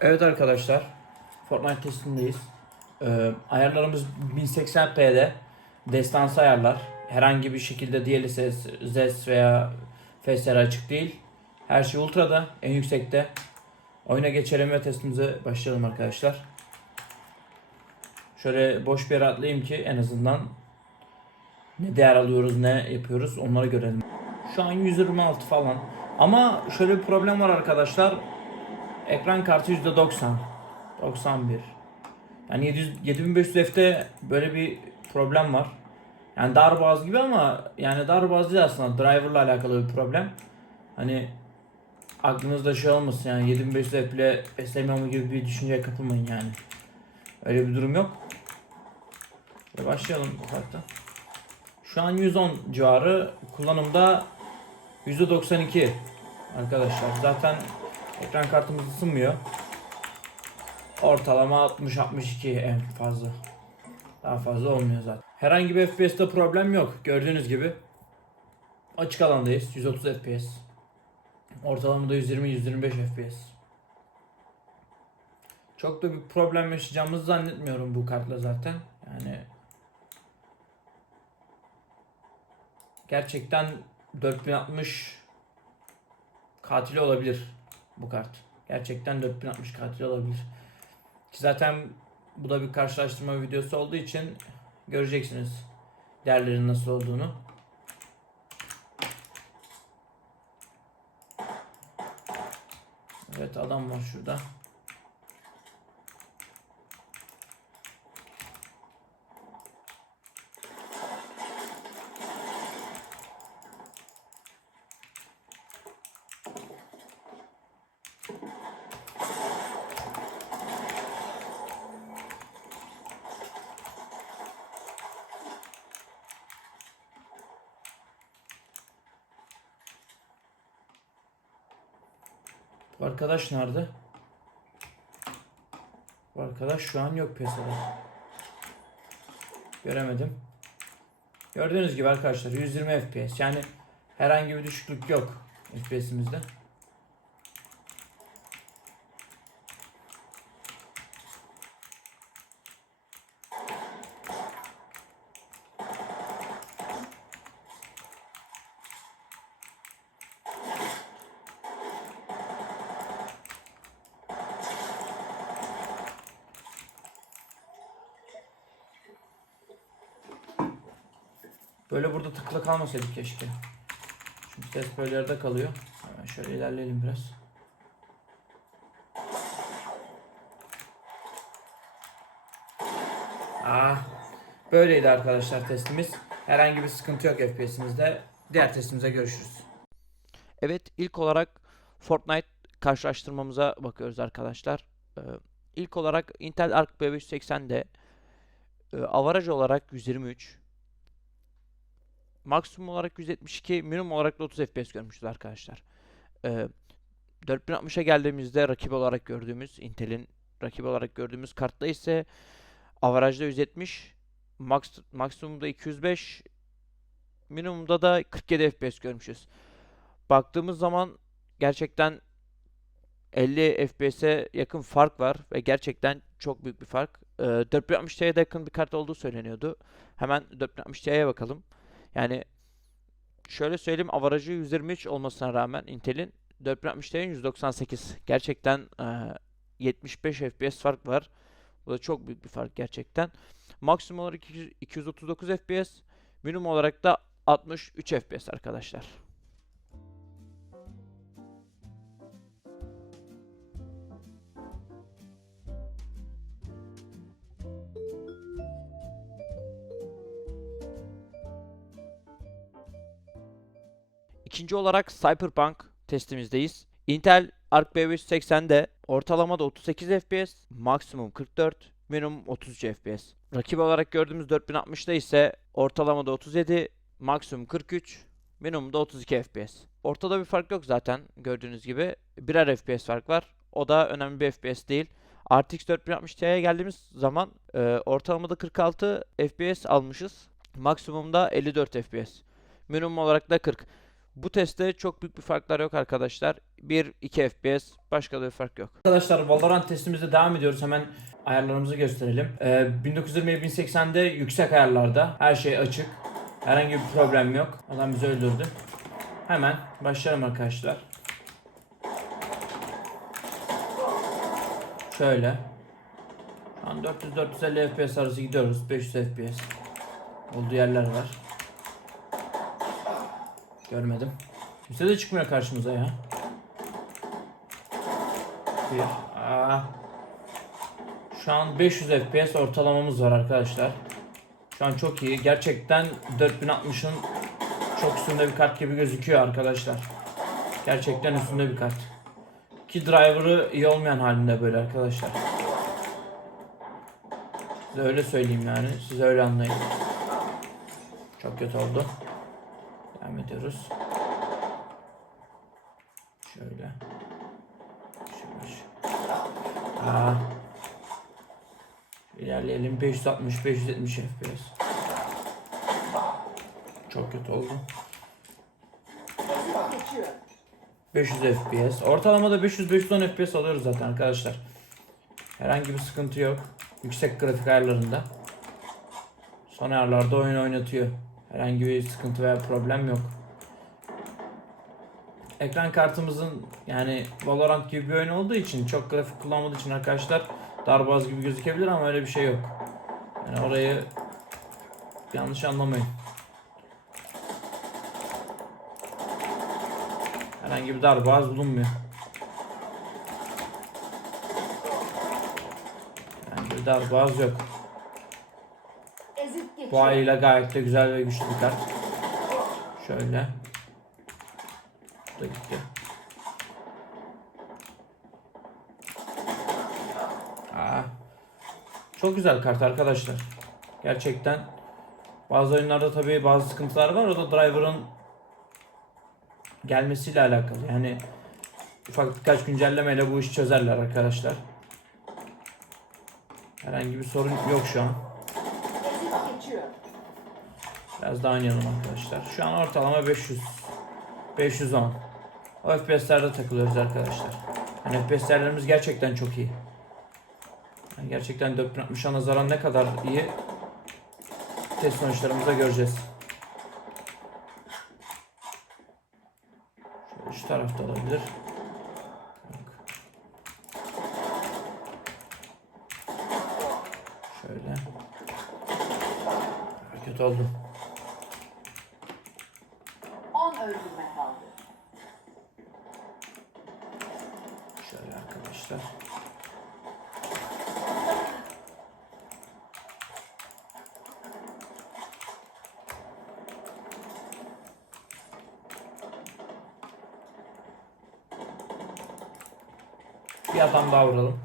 Evet arkadaşlar, Fortnite testindeyiz. Ee, ayarlarımız 1080p'de, destansı ayarlar. Herhangi bir şekilde DLSS, ZES veya FSR açık değil. Her şey ultra'da, en yüksekte. Oyuna geçelim ve testimize başlayalım arkadaşlar. Şöyle boş bir yere atlayayım ki en azından ne değer alıyoruz, ne yapıyoruz onları görelim. Şu an 126 falan. Ama şöyle bir problem var arkadaşlar. Ekran kartı %90. 91. Yani 700, 7500 F'te böyle bir problem var. Yani darboğaz gibi ama yani darboğaz değil aslında. Driver'la alakalı bir problem. Hani aklınızda şey olmasın yani 7500 F ile beslemiyor gibi bir düşünceye kapılmayın yani. Öyle bir durum yok. Ve başlayalım ufaktan. Şu an 110 civarı kullanımda %92 arkadaşlar. Zaten ekran kartımız ısınmıyor. Ortalama 60-62 en fazla. Daha fazla olmuyor zaten. Herhangi bir FPS'te problem yok. Gördüğünüz gibi. Açık alandayız. 130 FPS. Ortalamada 120-125 FPS. Çok da bir problem yaşayacağımızı zannetmiyorum bu kartla zaten. Yani gerçekten 4060 katili olabilir bu kart. Gerçekten 4060 katil olabilir. Ki zaten bu da bir karşılaştırma videosu olduğu için göreceksiniz değerlerin nasıl olduğunu. Evet adam var şurada. Bu arkadaş nerede? Bu arkadaş şu an yok piyasada. Göremedim. Gördüğünüz gibi arkadaşlar 120 FPS yani herhangi bir düşüklük yok FPS'imizde. Böyle burada tıkla kalmasaydık keşke. Çünkü ses böyle kalıyor. Hemen şöyle ilerleyelim biraz. Ah, böyleydi arkadaşlar testimiz. Herhangi bir sıkıntı yok FPS'imizde. Diğer testimize görüşürüz. Evet ilk olarak Fortnite karşılaştırmamıza bakıyoruz arkadaşlar. Ee, ilk olarak Intel Arc B580'de e, avaraj olarak 123, maksimum olarak 172, minimum olarak da 30 FPS görmüşüz arkadaşlar. Ee, 4060'a geldiğimizde rakip olarak gördüğümüz Intel'in rakip olarak gördüğümüz kartta ise avarajda 170, max, maksimumda 205, minimumda da 47 FPS görmüşüz. Baktığımız zaman gerçekten 50 FPS'e yakın fark var ve gerçekten çok büyük bir fark. Ee, 4060 Ti'ye de yakın bir kart olduğu söyleniyordu. Hemen 4060 Ti'ye bakalım. Yani şöyle söyleyeyim avarajı 123 olmasına rağmen Intel'in 4060 Ti'nin 198. Gerçekten e, 75 FPS fark var. Bu da çok büyük bir fark gerçekten. Maksimum olarak 200 239 FPS, minimum olarak da 63 FPS arkadaşlar. İkinci olarak Cyberpunk testimizdeyiz. Intel Arc B580'de ortalamada 38 FPS, maksimum 44, minimum 33 FPS. Rakip olarak gördüğümüz 4060'da ise ortalamada 37, maksimum 43, minimum da 32 FPS. Ortada bir fark yok zaten gördüğünüz gibi. Birer FPS fark var. O da önemli bir FPS değil. RTX 4060 Ti'ye geldiğimiz zaman e, ortalamada 46 FPS almışız. Maksimumda 54 FPS. Minimum olarak da 40. Bu testte çok büyük bir farklar yok arkadaşlar. 1-2 FPS başka da bir fark yok. Arkadaşlar Valorant testimizde devam ediyoruz. Hemen ayarlarımızı gösterelim. Ee, 1920 1080'de yüksek ayarlarda. Her şey açık. Herhangi bir problem yok. Adam bizi öldürdü. Hemen başlayalım arkadaşlar. Şöyle. Şu an 400-450 FPS arası gidiyoruz. 500 FPS. Olduğu yerler var. Görmedim. Kimse de çıkmıyor karşımıza ya. Bir. Aa. Şu an 500 FPS ortalamamız var arkadaşlar. Şu an çok iyi. Gerçekten 4060'ın çok üstünde bir kart gibi gözüküyor arkadaşlar. Gerçekten üstünde bir kart. Ki driver'ı iyi olmayan halinde böyle arkadaşlar. Size öyle söyleyeyim yani. Size öyle anlayın. Çok kötü oldu. Ediyoruz. Şöyle. Şöyle. Aa. İlerleyelim 560 570 FPS. Çok kötü oldu. 500 FPS. Ortalamada 500 510 FPS alıyoruz zaten arkadaşlar. Herhangi bir sıkıntı yok. Yüksek grafik ayarlarında. Son ayarlarda oyun oynatıyor. Herhangi bir sıkıntı veya problem yok. Ekran kartımızın yani Valorant gibi bir oyun olduğu için çok grafik kullanmadığı için arkadaşlar darbaz gibi gözükebilir ama öyle bir şey yok. Yani orayı yanlış anlamayın. Herhangi bir darbaz bulunmuyor. Herhangi bir darbaz yok. Bu ayıyla gayet de güzel ve güçlü bir kart. Şöyle. Da gitti. Aa. Çok güzel kart arkadaşlar. Gerçekten. Bazı oyunlarda tabii bazı sıkıntılar var. O da driver'ın gelmesiyle alakalı. Yani ufak birkaç güncellemeyle bu işi çözerler arkadaşlar. Herhangi bir sorun yok şu an. Biraz daha oynayalım arkadaşlar. Şu an ortalama 500. 510. O FPS'lerde takılıyoruz arkadaşlar. Yani FPS değerlerimiz gerçekten çok iyi. Yani gerçekten 4060'a nazaran ne kadar iyi test sonuçlarımızda göreceğiz. Şöyle şu tarafta olabilir. Şöyle. Kötü oldu. 10 öldürme kaldı. Şöyle arkadaşlar. Bir adam daha vuralım.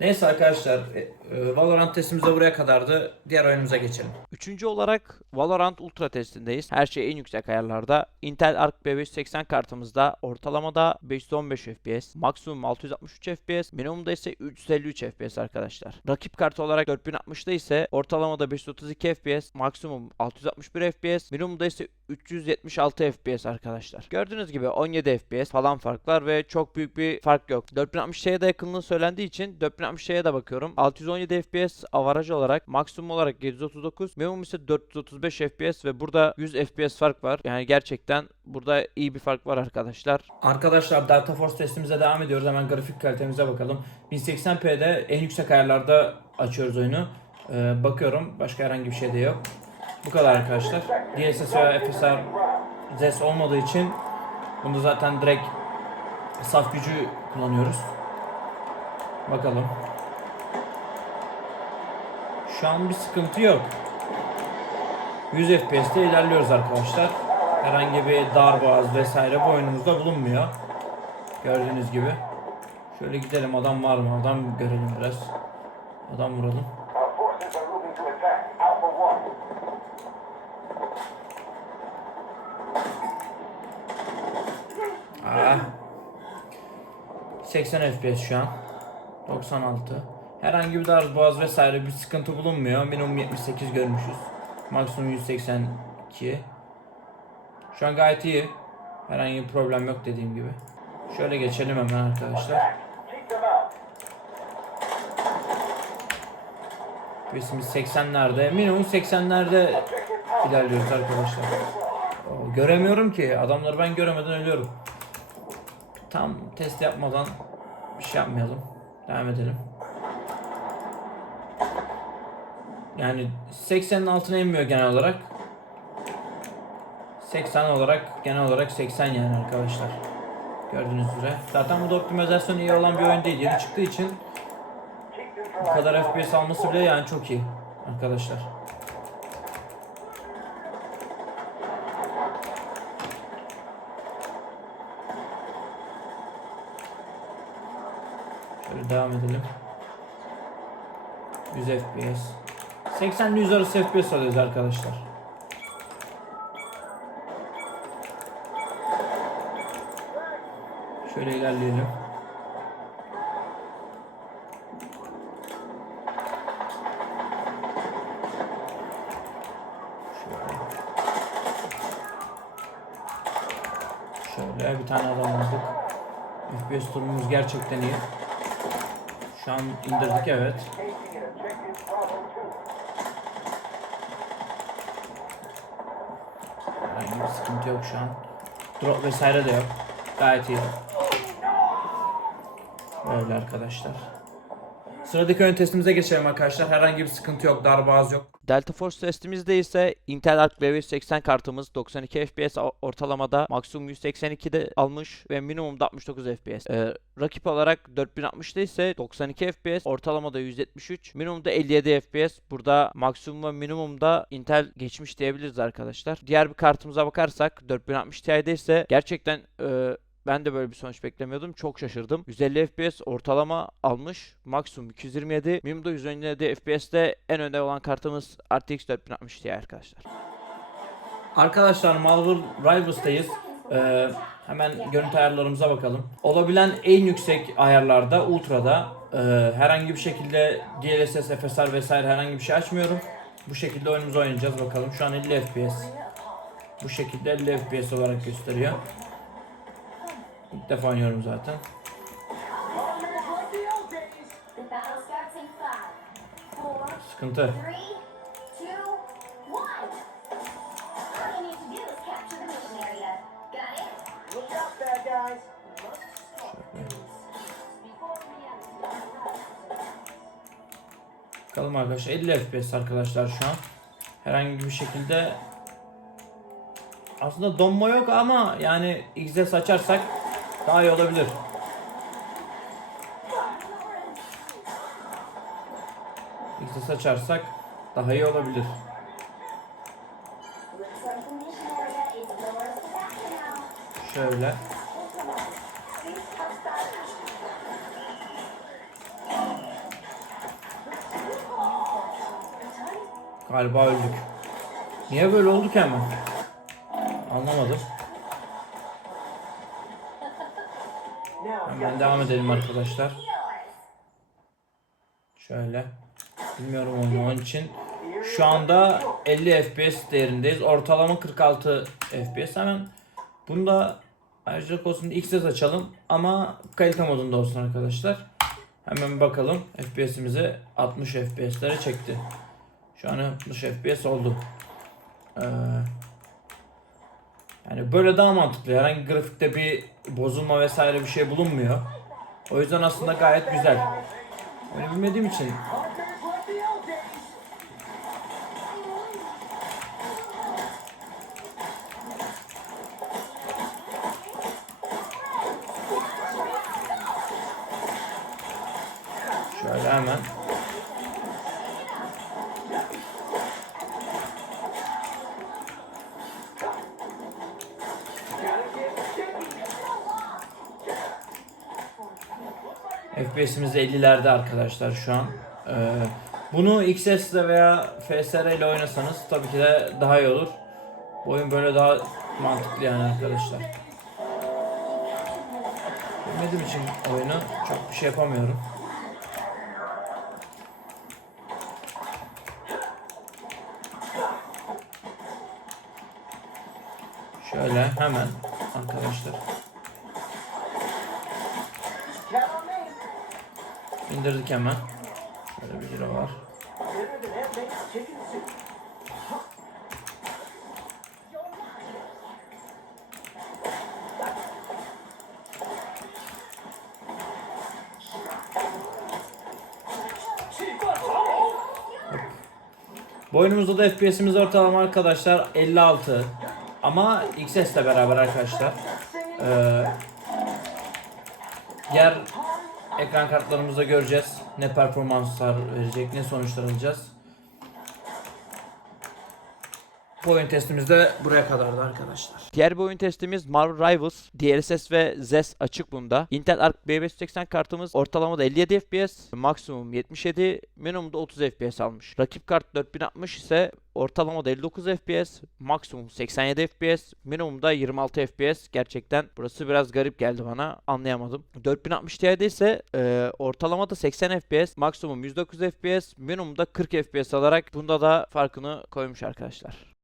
Neyse arkadaşlar, e, e, Valorant testimiz de buraya kadardı. Diğer oyunumuza geçelim. Üçüncü olarak Valorant Ultra testindeyiz. Her şey en yüksek ayarlarda. Intel Arc B580 kartımızda ortalamada 515 FPS, maksimum 663 FPS, minimumda ise 353 FPS arkadaşlar. Rakip kartı olarak 4060'da ise ortalamada 532 FPS, maksimum 661 FPS, minimumda ise 376 FPS arkadaşlar. Gördüğünüz gibi 17 FPS falan farklar ve çok büyük bir fark yok. 4060'ya da yakınlığı söylendiği için 4060'ya da bakıyorum. 617 FPS avaraj olarak, maksimum olarak 739, minimum ise 435 FPS ve burada 100 FPS fark var. Yani gerçekten burada iyi bir fark var arkadaşlar. Arkadaşlar Delta Force testimize devam ediyoruz. Hemen grafik kalitemize bakalım. 1080p'de en yüksek ayarlarda açıyoruz oyunu. Ee, bakıyorum başka herhangi bir şey de yok. Bu kadar arkadaşlar. DSS ve FSR ZES olmadığı için bunu zaten direkt saf gücü kullanıyoruz. Bakalım. Şu an bir sıkıntı yok. 100 FPS'te ilerliyoruz arkadaşlar. Herhangi bir darboğaz vesaire bu oyunumuzda bulunmuyor. Gördüğünüz gibi. Şöyle gidelim adam var mı? Adam görelim biraz. Adam vuralım. 80 FPS şu an. 96. Herhangi bir darboğaz vesaire bir sıkıntı bulunmuyor. Minimum 78 görmüşüz. Maksimum 182. Şu an gayet iyi. Herhangi bir problem yok dediğim gibi. Şöyle geçelim hemen arkadaşlar. FPS'imiz 80'lerde. Minimum 80'lerde ilerliyoruz arkadaşlar. Göremiyorum ki. Adamları ben göremeden ölüyorum. Tam test yapmadan bir şey yapmayalım. Devam edelim. Yani 80'in altına inmiyor genel olarak. 80 olarak genel olarak 80 yani arkadaşlar. Gördüğünüz üzere. Zaten bu da optimizasyonu iyi olan bir oyun değil. Yeni çıktığı için bu kadar FPS alması bile yani çok iyi arkadaşlar. Devam edelim. 100 FPS. 80 ile 100 arası FPS alıyoruz arkadaşlar. Şöyle ilerleyelim. Şöyle bir tane adam aldık. FPS durumumuz gerçekten iyi. Şu an indirdik evet. Taking an objective Bravo 2. Herhangi bir sıkıntı yok şu an. Drop vesaire de yok. Gayet iyi. Böyle arkadaşlar. Sıradaki ön testimize geçelim arkadaşlar. Herhangi bir sıkıntı yok. Darbağız yok. Delta Force testimizde ise Intel Arc V180 kartımız 92 FPS ortalamada maksimum 182'de almış ve minimumda 69 FPS. Ee, rakip olarak 4060'da ise 92 FPS ortalamada 173 minimumda 57 FPS. Burada maksimum ve minimumda Intel geçmiş diyebiliriz arkadaşlar. Diğer bir kartımıza bakarsak 4060 Ti'de ise gerçekten e, ben de böyle bir sonuç beklemiyordum. Çok şaşırdım. 150 FPS ortalama almış. Maksimum 227. Minimumda 117 FPS'te en önde olan kartımız RTX 4060 Ti arkadaşlar. Arkadaşlar Marvel Rivals'tayız. Ee, hemen görüntü ayarlarımıza bakalım. Olabilen en yüksek ayarlarda Ultra'da e, herhangi bir şekilde DLSS, FSR vesaire herhangi bir şey açmıyorum. Bu şekilde oyunumuzu oynayacağız bakalım. Şu an 50 FPS. Bu şekilde 50 FPS olarak gösteriyor. İlk defa oynuyorum zaten. Sıkıntı. Bakalım arkadaşlar 50 FPS arkadaşlar şu an. Herhangi bir şekilde aslında donma yok ama yani XS açarsak daha iyi olabilir. XS açarsak daha iyi olabilir. Şöyle. Galiba öldük. Niye böyle olduk hemen? Anlamadım. Hemen devam edelim arkadaşlar. Şöyle. Bilmiyorum onu onun için. Şu anda 50 FPS değerindeyiz. Ortalama 46 FPS. Hemen bunda ayrıca olsun XS açalım ama kalite modunda olsun arkadaşlar. Hemen bakalım. FPS'imizi 60 FPS'lere çekti. Şu an 60 FPS oldu. Ee, yani böyle daha mantıklı. Herhangi grafikte bir bozulma vesaire bir şey bulunmuyor. O yüzden aslında gayet güzel. Onu bilmediğim için şöyle hemen FPS'imiz 50'lerde arkadaşlar şu an. Ee, bunu XS ile veya FSR ile oynasanız tabii ki de daha iyi olur. Bu oyun böyle daha mantıklı yani arkadaşlar. Bilmediğim için oyunu çok bir şey yapamıyorum. Şöyle hemen arkadaşlar. İndirdik hemen. Şöyle bir lira var. Bu da FPS'imiz ortalama arkadaşlar 56. Ama XS ile beraber arkadaşlar. Ee, diğer ekran kartlarımızda göreceğiz. Ne performanslar verecek, ne sonuçlar alacağız. Bu oyun testimiz de buraya kadardı arkadaşlar. Diğer bir oyun testimiz Marvel Rivals. DLSS ve ZES açık bunda. Intel Arc B580 kartımız ortalamada 57 FPS, maksimum 77, minimumda 30 FPS almış. Rakip kart 4060 ise ortalamada 59 FPS, maksimum 87 FPS, minimumda 26 FPS. Gerçekten burası biraz garip geldi bana. Anlayamadım. 4060 Ti'de ise e, ortalamada 80 FPS, maksimum 109 FPS, minimumda 40 FPS alarak bunda da farkını koymuş arkadaşlar.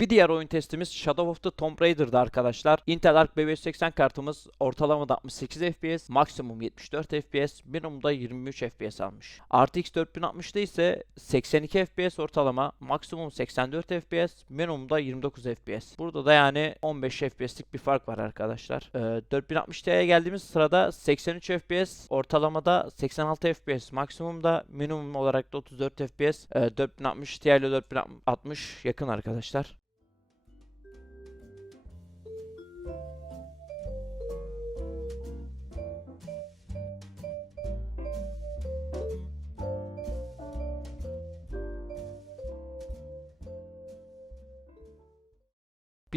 Bir diğer oyun testimiz Shadow of the Tomb Raider'da arkadaşlar. Intel Arc B580 kartımız ortalamada 68 FPS, maksimum 74 FPS, minimumda 23 FPS almış. RTX 4060'da ise 82 FPS ortalama, maksimum 84 FPS, minimumda 29 FPS. Burada da yani 15 FPS'lik bir fark var arkadaşlar. Ee, 4060 Ti'ye geldiğimiz sırada 83 FPS, ortalamada 86 FPS, maksimumda minimum olarak da 34 FPS. Ee, 4060 Ti ile 4060 yakın arkadaşlar.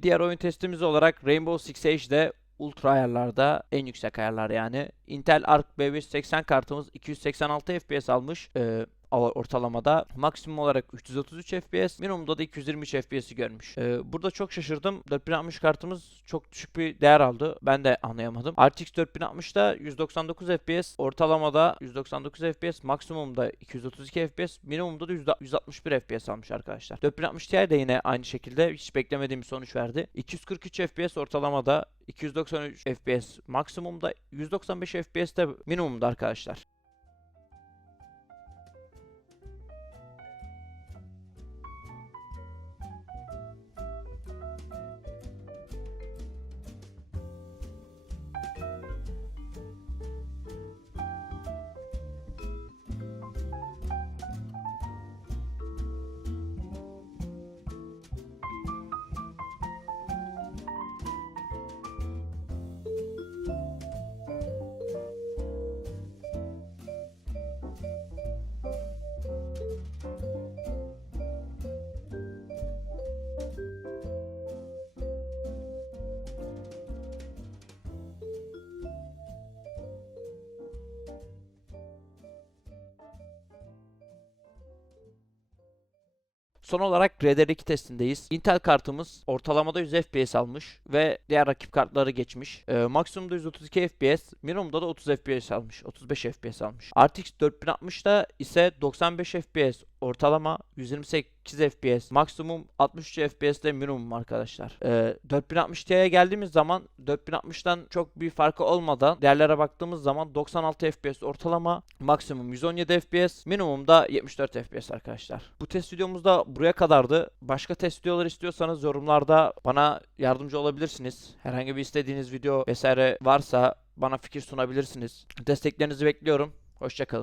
Bir diğer oyun testimiz olarak Rainbow Six Siege'de ultra ayarlarda en yüksek ayarlar yani. Intel Arc B580 kartımız 286 FPS almış. Ee, ortalamada maksimum olarak 333 FPS, minimumda da 223 FPS'i görmüş. Ee, burada çok şaşırdım. 4060 kartımız çok düşük bir değer aldı. Ben de anlayamadım. RTX 4060'da 199 FPS, ortalamada 199 FPS, maksimumda 232 FPS, minimumda da 100 161 FPS almış arkadaşlar. 4060 Ti de yine aynı şekilde hiç beklemediğim sonuç verdi. 243 FPS ortalamada, 293 FPS maksimumda, 195 FPS de minimumda arkadaşlar. Son olarak RDR2 testindeyiz. Intel kartımız ortalamada 100 FPS almış ve diğer rakip kartları geçmiş. Ee, maksimumda 132 FPS, minimumda da 30 FPS almış. 35 FPS almış. RTX 4060'da ise 95 FPS ortalama 128 FPS, maksimum 63 FPS de minimum arkadaşlar. Ee, 4060 Ti'ye geldiğimiz zaman 4060'tan çok bir farkı olmadan değerlere baktığımız zaman 96 FPS ortalama, maksimum 117 FPS, minimum da 74 FPS arkadaşlar. Bu test videomuz da buraya kadardı. Başka test videolar istiyorsanız yorumlarda bana yardımcı olabilirsiniz. Herhangi bir istediğiniz video vesaire varsa bana fikir sunabilirsiniz. Desteklerinizi bekliyorum. Hoşçakalın.